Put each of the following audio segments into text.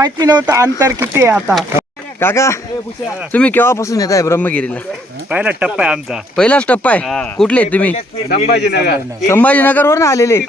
माहिती नव्हतं अंतर किती आहे आता. काका तुम्ही केव्हापासून येत आहे ब्रह्मगिरीला? पहिला टप्पा आहे आमचा. पहिलाच टप्पा आहे. कुठले तुम्ही? संभाजीनगर वरून आलेले.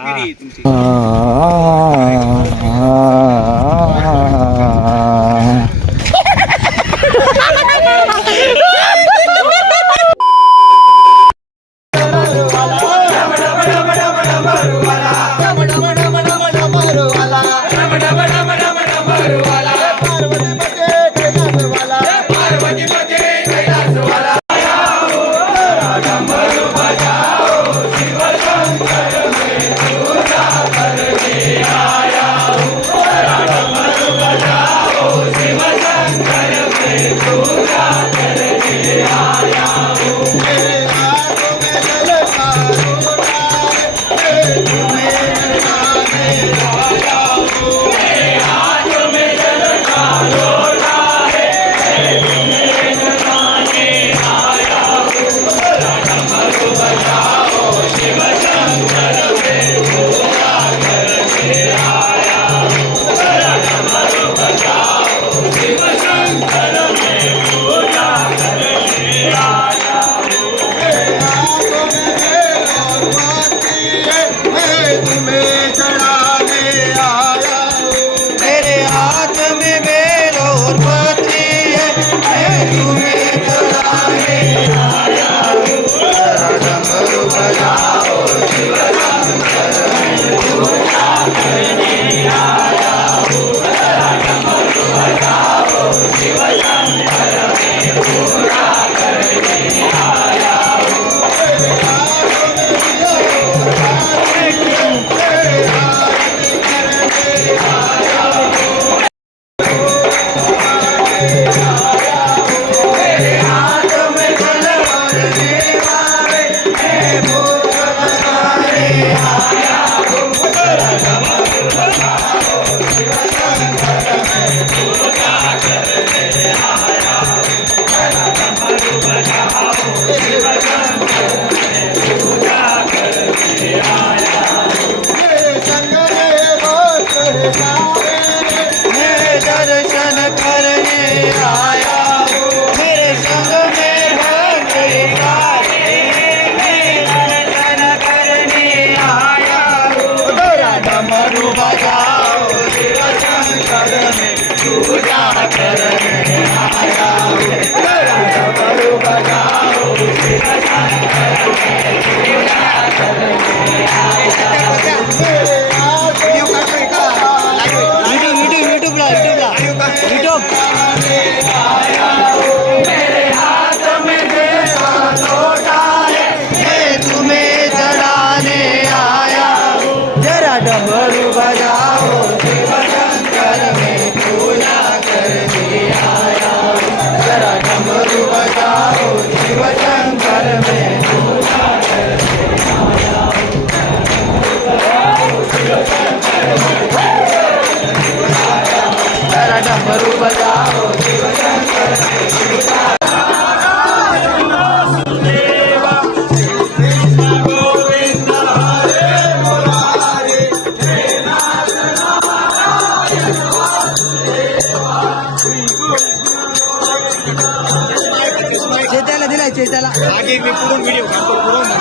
चेत्याला दिलाय चेत्याला आगे मी पुढून व्हिडिओ काढतो पुढून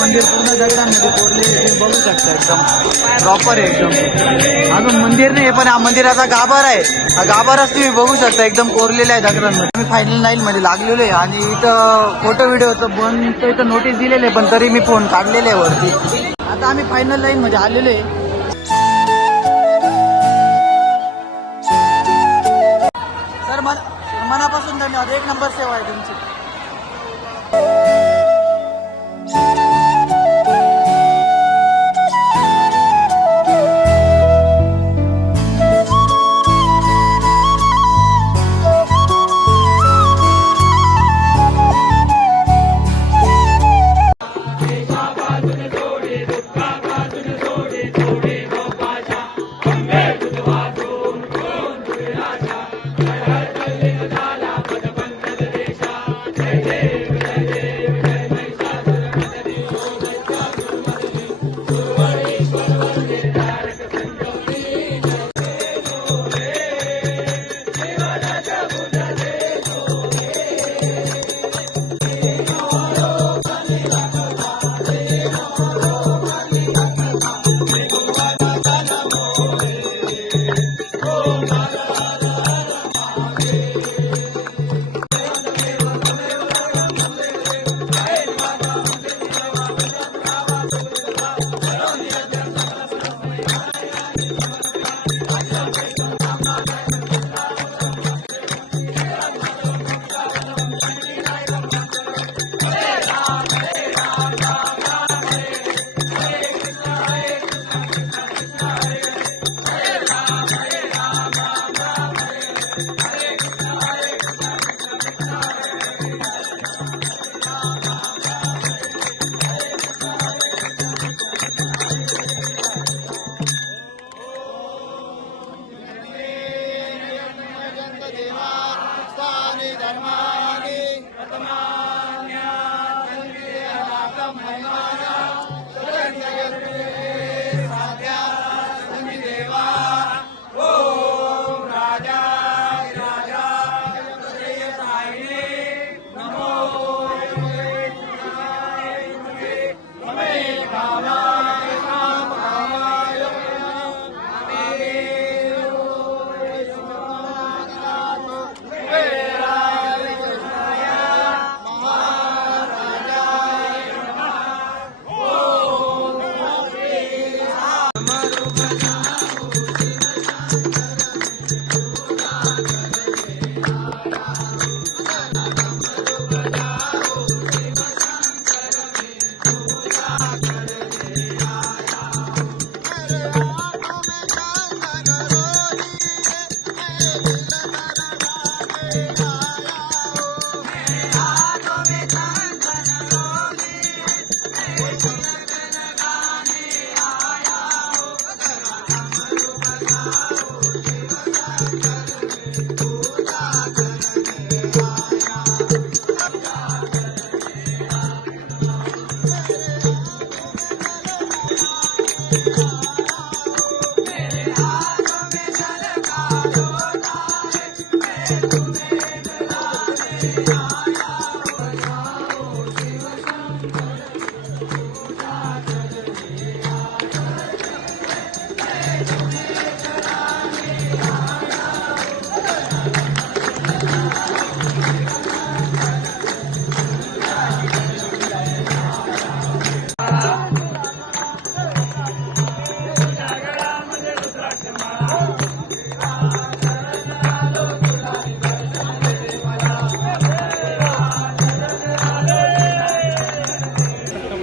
मंदिर पूर्ण दगडांमध्ये कोरले तुम्ही बघू शकता एकदम प्रॉपर आहे एकदम अजून मंदिर नाही पण हा मंदिराचा गाभार आहे हा गाभारच तुम्ही बघू शकता एकदम कोरलेला आहे दगडांमध्ये आम्ही फायनल लाईन मध्ये लागलेलो आहे आणि इथं फोटो व्हिडिओचं बंद इथं नोटीस दिलेले आहे पण तरी मी फोन काढलेले आहे वरती आता आम्ही फायनल लाईन मध्ये आलेलो आहे एक नंबर सेवा आहे तुमची.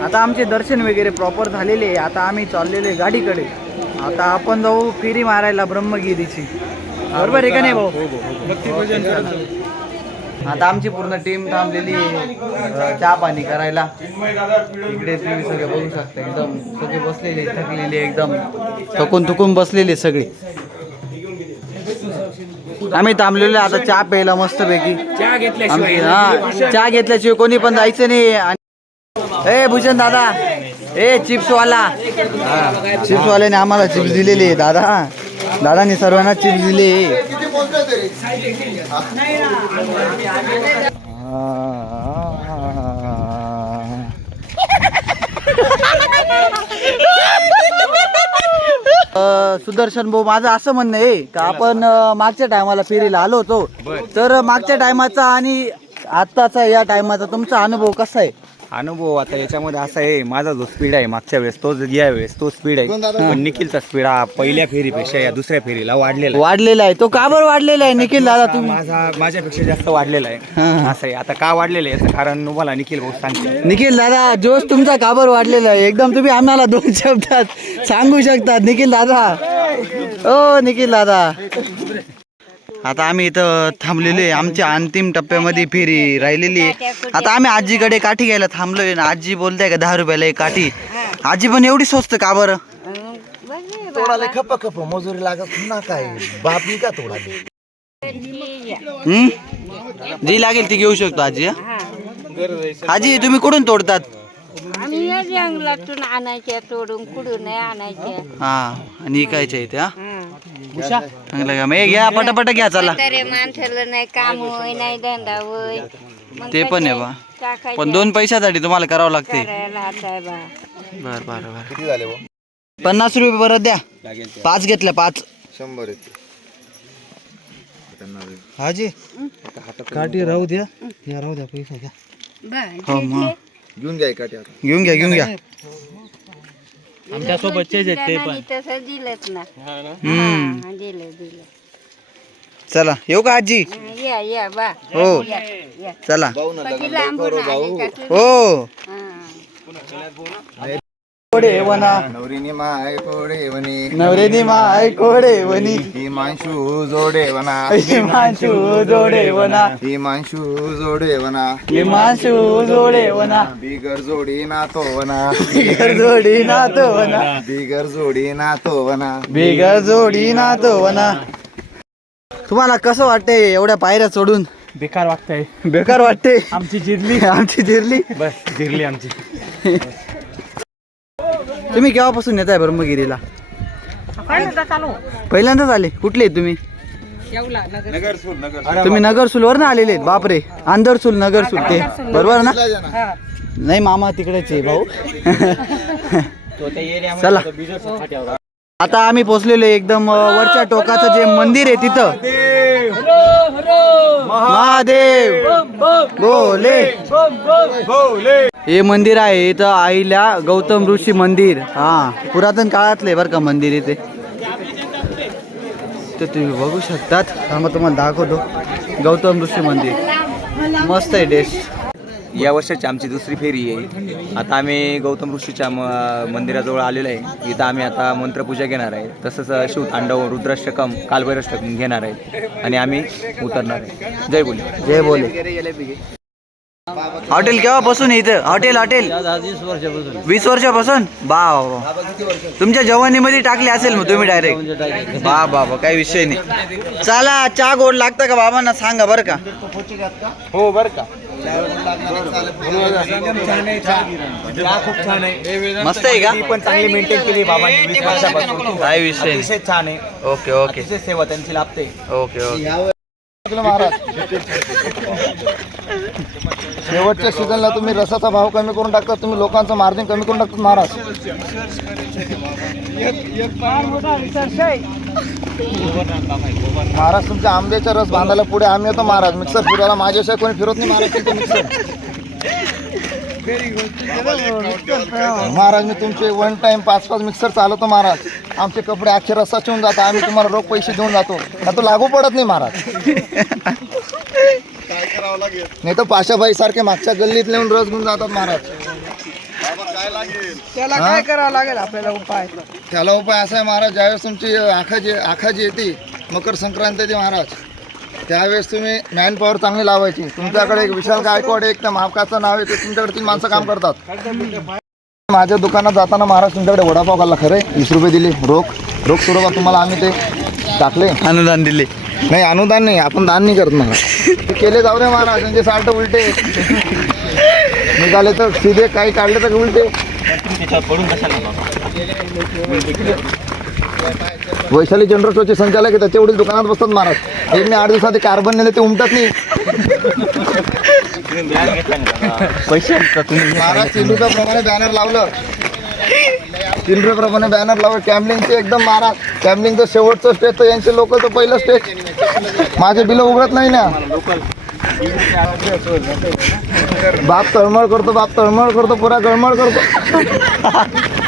आता आमचे दर्शन वगैरे प्रॉपर झालेले आहे. आता आम्ही चाललेलो आहे गाडीकडे. आता आपण जाऊ फेरी मारायला ब्रह्मगिरीची. बरोबर आहे का नाही भाऊ? आता आमची पूर्ण टीम थांबलेली आहे चहा पाणी करायला. इकडे तुम्ही सगळे बघू शकता एकदम सगळे बसलेले थकलेले एकदम थकून थुकून बसलेले सगळे. आम्ही थांबलेलो आता चहा प्यायला मस्तपैकी. चहा घेतल्याशिवाय कोणी पण जायचं नाही. ए भूषण दादा, ए चिप्स वाला, चिप्स वाल्याने आम्हाला चिप्स दिलेले दादा. दादाने सर्वांना चिप्स दिले. सुदर्शन भाऊ, माझं असं म्हणणं आहे का आपण मागच्या टायमाला फेरीला आलो होतो, तर मागच्या टायमाचा आणि आत्ताचा या टायमाचा तुमचा अनुभव कसा आहे? अनुभव आता याच्यामध्ये असा आहे, माझा जो स्पीड आहे मागच्या वेळेस तोच या वेळेस तो स्पीड आहे, पण निखिलचा स्पीड हा पहिल्या फेरीपेक्षा या दुसऱ्या फेरीला वाढलेला आहे. तो का बरं वाढलेला आहे निखिल दादा तुम्ही? माझ्यापेक्षा जास्त वाढलेला आहे. असं आहे. आता का वाढलेलं आहे याचं कारण तुम्हाला निखिल भाऊ सांगते. निखिल दादा जोश तुमचा का बरं वाढलेला आहे? एकदम तुम्ही आम्हाला 2 शब्दात सांगू शकतात निखिल दादा. ओ निखिल दादा, आता आम्ही इथं थांबलेलो आहे. आमच्या अंतिम टप्प्यामध्ये फेरी राहिलेली आहे. आता आम्ही आजीकडे काठी घ्यायला थांबलोय ना. आजी बोलताय का 10 रुपयाला एक काठी. आजी पण एवढी स्वस्त का बरं? तोडाले खप मजुरी लागत ना काय बापी का तोडाले. जी लागेल ती घेऊ शकतो आजी. आजी तुम्ही कुठून तोडतात? आम्ही या जंगलातून आणायच्या, तोडून कुडून नाही आणायच्या. हा आणि इकायच्या इथे. हा चांगलं का? मग घ्या पटापट घ्या चला. तरी माणसाला नाही काम होय नाही धंदा होय. मग ते पण आहे बा, टाकायच्या पण 2 पैशासाठी तुम्हाला करावं लागते. करायला हाताय बा. बर बर बर. किती झाले भाऊ? 50 रुपये परत द्या. 5 घेतल्या 5. 100 येते. हाजी काठी राहू द्या. या राहू द्या, पैसा घ्या. हो मग घेऊन घ्या काठी आता. घेऊन घ्या घेऊन घ्या. आमच्या सोबतचेच आहेत ते पण. नाही तसं दिलंच ना. हम्म दिलं. चला येऊ का आजी? या बा. हो या. चला. कधी लांबून आले का? हो हा. कोडे वना नवरीनी माय कोडे वनी, नवरेनी माय कोडे वनी, हिमांशू जोडे वना, हिमांशू जोडे वना, हिमांशू जोडे वना, हिमांशू जोडे वना, बिगर जोडी नातो वना, बिगर जोडी नातो वना, बिगर जोडी नातो वना. बिगर जोडी नातो वना. तुम्हाला कसं वाटतंय एवढ्या पायऱ्या सोडून? बेकार वागताय. बेकार वाटते. आमची जिरली. आमची जिरली. बस जिरली आमची. तुम्ही केव्हापासून येताय ब्रह्मगिरीला? पहिल्यांदाच आले. कुठले आहेत तुम्ही? तुम्ही नगरसूल वर ना आलेले आहेत? बापरे, आंधरसूल नगरसूल ते बरोबर ना? नाही मामा तिकडेच आहे भाऊ. चला आता आम्ही पोहोचलेलो आहे एकदम वरच्या टोकाचं जे मंदिर आहे तिथं. महादेव बोले. हे मंदिर आहे इथं आईला गौतम ऋषी मंदिर. हा पुरातन काळातले बरं का मंदिर इथे. तर तुम्ही बघू शकतात. मग तुम्हाला दाखवतो गौतम ऋषी मंदिर. मस्त आहे डेस. या वर्षाची आमची दुसरी फेरी आहे. आता आम्ही गौतम ऋषीच्या मंदिराजवळ आलेलो आहे. इथं आम्ही आता मंत्रपूजा घेणार आहे. तसंच शिवतांडव, रुद्राष्टकम, कालभैरष्टकम घेणार आहे आणि आम्ही उतरणार आहे. जय बोले. जय बोले. हॉटेल केव्हापासून आहे इथं? हॉटेल 20 वर्षापासून. बा तुमच्या जवानीमध्ये टाकले असेल मग तुम्ही डायरेक्ट. बा काही विषय नाही. चला चहा गोड लागतं का बाबांना सांगा बरं का? हो बर का. मस्त आहे का? पण चांगली मेंटेन केली बाबांनी 20 वर्षापासून. काही विषय नाही. अतिशय छान आहे. ओके ओके अतिशय सेवा त्यांची लाभते. ओके. शेवटच्या सीझनला तुम्ही रसाचा भाव कमी करून टाकता, तुम्ही लोकांचं मार्जिन कमी करून टाकतात महाराज. महाराज तुमच्या आंब्याचा रस बांधायला पुढे आम्ही येतो महाराज. मिक्सर फिरवायला माझ्याशिवाय कोणी फिरत नाही महाराज. तुमचं मिक्सर महाराज मी तुमचे 1 टाइम 5-5 मिक्सर चालवतो महाराज. आमचे कपडे अख्खे रसाचे होऊन जातात. आम्ही तुम्हाला रोख पैसे देऊन जातो. का तो लागू पडत नाही महाराज. नाही तर पाशाबाई सारखे मागच्या गल्लीत नेऊन रस घेऊन जातात महाराज. त्याला काय करावं लागेल आपल्याला उपाय? त्याला उपाय असा आहे महाराज, ज्यावेळेस तुमची आखाजी येते, मकर संक्रांत येते महाराज, त्यावेळेस तुम्ही मॅन पॉवर चांगली लावायची. तुमच्याकडे एक विशाल गायकवाड एक तर महाकाचं नाव आहे, ते तुमच्याकडे 3 माणसं काम करतात. माझ्या दुकानात जाताना महाराज तुमच्याकडे वडापाव खाल्ला. खरं 20 रुपये दिले रोख स्वरूपात तुम्हाला आम्ही ते टाकले. अनुदान दिले नाही, अनुदान नाही, आपण दान नाही करत मला. ते केले जाऊ दे महाराज. म्हणजे साल्ट उलटे निघाले तर सीधे, काही काढले तर उलटे. वैशाली जनरल स्टोरचे संचालक आहे, त्याच्या एवढीच दुकानात बसतात महाराज. एक 8 दिवसात ते कार्बन नेले ते उमटत नाही महाराज. 3 रुपयाप्रमाणे बॅनर लावलं. 3 रुपयाप्रमाणे बॅनर लावलं. कॅम्बलिंगचे एकदम महाराज. कॅम्बलिंगचं शेवटचं स्टेज तर यांचे लोक तर पहिलं स्टेज. माझे बिलं उघडत नाही ना. बाप तळमळ करतो पुरा गळमळ करतो